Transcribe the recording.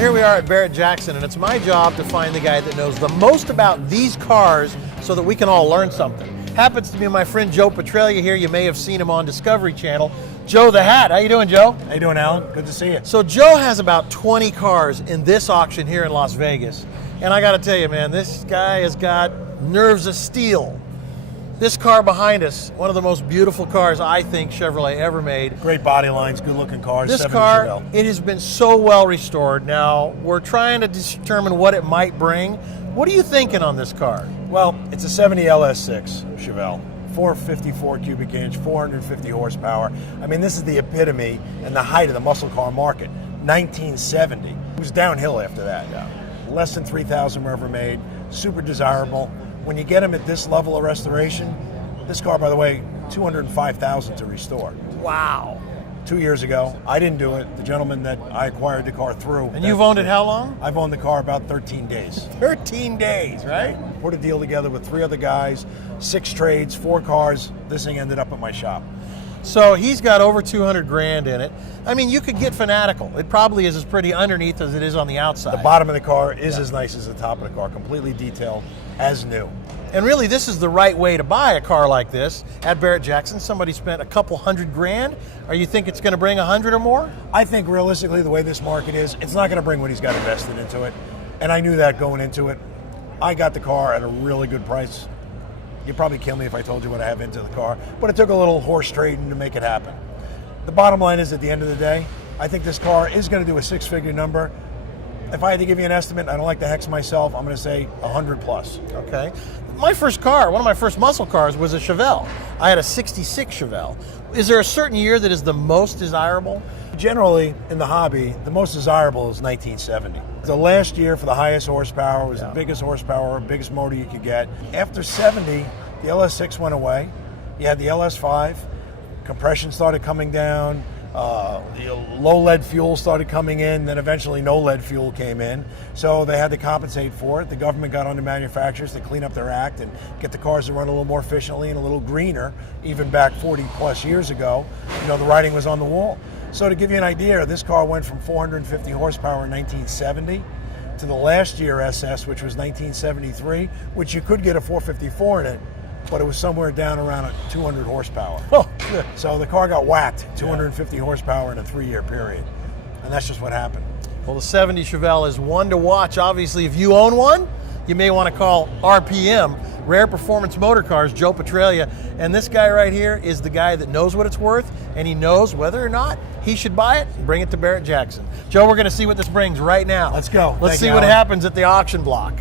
Here we are at Barrett-Jackson, and it's my job to find the guy that knows the most about these cars so that we can all learn something. Happens to be my friend Joe Petralia here. You may have seen him on Discovery Channel. Joe the Hat. How you doing, Joe? How you doing, Alan? Good to see you. So Joe has about 20 cars in this auction here in Las Vegas. And I got to tell you, man, this guy has got nerves of steel. This car behind us, one of the most beautiful cars I think Chevrolet ever made. Great body lines, good looking cars. This 70 car, Chevelle. it has been so well restored. Now, we're trying to determine what it might bring. What are you thinking on this car? Well, it's a 70 LS6 Chevelle. 454 cubic inch, 450 horsepower. I mean, this is the epitome and the height of the muscle car market. 1970. It was downhill after that. Less than 3,000 were ever made. Super desirable. When you get them at this level of restoration, this car, by the way, $205,000 to restore. Wow. 2 years ago, I didn't do it. The gentleman that I acquired the car through. And you've owned it how long? I've owned the car about 13 days. 13 days, right? Put a deal together with 3 other guys, 6 trades, 4 cars. This thing ended up at my shop. So he's got over 200 grand in it. I mean, you could get fanatical. It probably is as pretty underneath as it is on the outside. The bottom of the car is as nice as the top of the car, completely detailed, as new. And really, this is the right way to buy a car like this. At Barrett-Jackson, somebody spent a couple $100 grand. Or you think it's going to bring 100 or more? I think realistically, the way this market is, it's not going to bring what he's got invested into it. And I knew that going into it. I got the car at a really good price. You'd probably kill me if I told you what I have into the car, but it took a little horse trading to make it happen. The bottom line is, at the end of the day, I think this car is going to do a 6-figure number. If I had to give you an estimate, I don't like to hex myself, I'm going to say 100 plus. Okay. My first car, one of my first muscle cars, was a Chevelle. I had a 66 Chevelle. Is there a certain year that is the most desirable? Generally, in the hobby, the most desirable is 1970. The last year for the highest horsepower was the biggest horsepower, biggest motor you could get. After 70, the LS6 went away. You had the LS5, compression started coming down, low lead fuel started coming in, then eventually no lead fuel came in. So they had to compensate for it. The government got on the manufacturers to clean up their act and get the cars to run a little more efficiently and a little greener. Even back 40 plus years ago, you know, the writing was on the wall. So to give you an idea, this car went from 450 horsepower in 1970 to the last year SS, which was 1973, which you could get a 454 in it, but it was somewhere down around 200 horsepower. Oh, so the car got whacked, 250 horsepower in a 3-year period. And that's just what happened. Well, the 70 Chevelle is one to watch. Obviously, if you own one, you may want to call RPM, Rare Performance Motor Cars, Joe Petralia. And this guy right here is the guy that knows what it's worth, and he knows whether or not he should buy it and bring it to Barrett-Jackson. Joe, we're going to see what this brings right now. Let's go. Let's see what happens at the auction block.